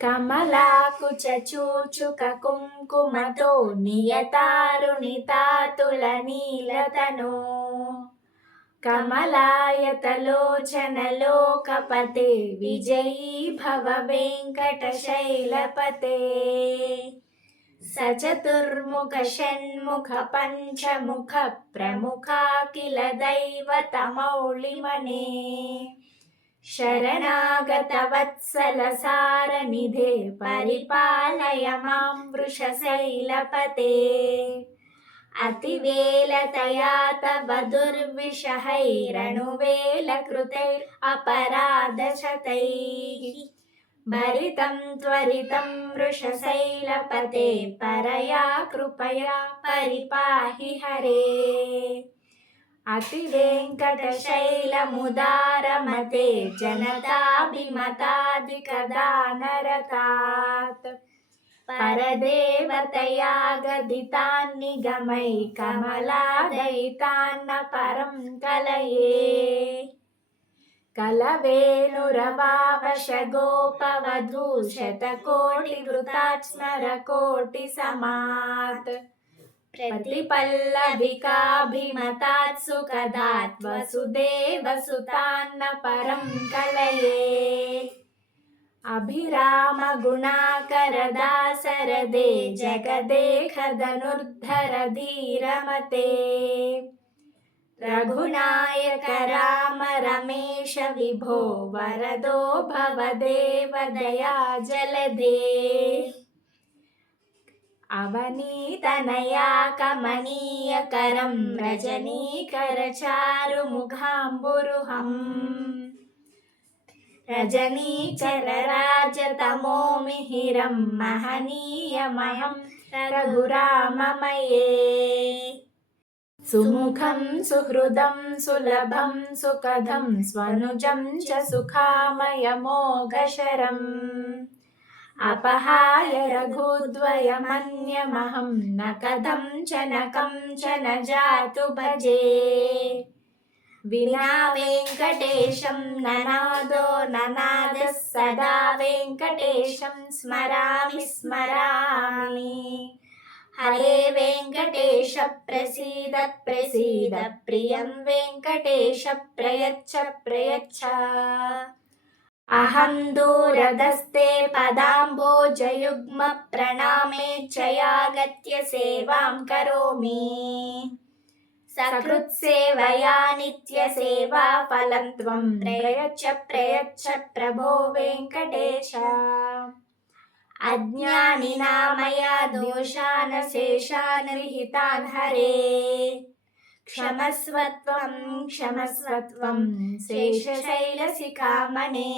कमलाकुचूचुककुङ्कुमतो नियतारुणितातुलनीलतनो कमलायतलोचनलोकपते विजयी भव वेङ्कटशैलपते सचतुर्मुख षण्मुख पञ्चमुख प्रमुखा किल दैवतमौलिमने शरणागत वत्सल सारनिधे परिपालय मां वृषशैलपते अतिवेलतया तव दुर्विषहैरनुवेलकृतैरपराधशतैः भरितं त्वरितं वृषशैलपते परया कृपया परिपाहि हरे अतिवेङ्कटशैलमुदारमते जनताभिमताधिकदानरतात् परदेवतया गदितान्निगमै कमलादयितान्न परं कलये कलवेणुरवावशगोपवधू शतकोटिवृतात्स्मरकोटिसमात् प्रतिपल्लविकाभिमतात् सुखदात् वसुदेवसुतान्न परं कलये अभिरामगुणाकरदासरदे जगदेकधनुर्धर धीरमते रघुनायक राम रमेश विभो वरदो भवदेव दया जलधे अवनीतनया कमनीयकरं रजनीकरचारुमुखाम्बुरुहम् रजनीचरराजतमोमिहिरं महनीयमहं रघुराममये सुमुखं सुहृदं सुलभं सुखदं स्वनुजं च सुखामयमोघशरम् अपहाय रघुद्वयमन्यमहं न कथं च न कंचन जातु भजे विना वेङ्कटेशं ननादो ननादः सदा वेङ्कटेशं स्मरामि स्मरामि हरे वेङ्कटेश प्रसीद प्रसीद प्रियं वेङ्कटेश प्रयच्छ प्रयच्छ अहं दूरदस्ते पदाम्भोजयुग्म प्रणामेच्छयागत्य सेवां करोमि सकृत्सेवया नित्यसेवा फलं त्वं प्रयच्छ प्रयच्छ प्रभो वेङ्कटेश अज्ञानिना मया दोषान् शेषान् विहितान् हरे क्षमस्व त्वं शेषशैलशिखामणे।